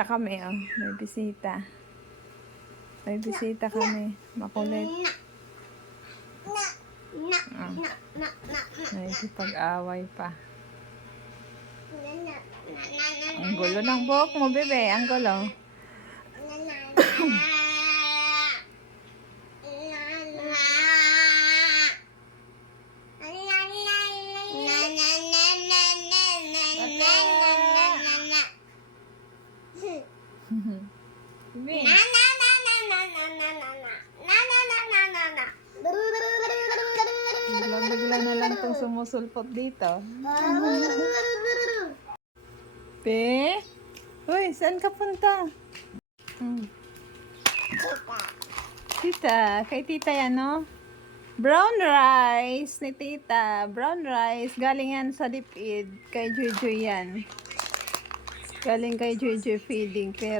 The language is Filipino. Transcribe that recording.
bisita kami, oh. May bisita. May bisita kami. Makulit. Oh. Nakikipag-away pa. Ang gulo ng buhok mo, bebe. Ang gulo. Bigla na lang itong sumusulpot dito. Pe? Uy, saan ka punta? Tita, kay tita yan, no? Brown rice ni tita. Brown rice. Galing yan sa dipid. Kay Juju yan. Galing kay Juju feeding. Pero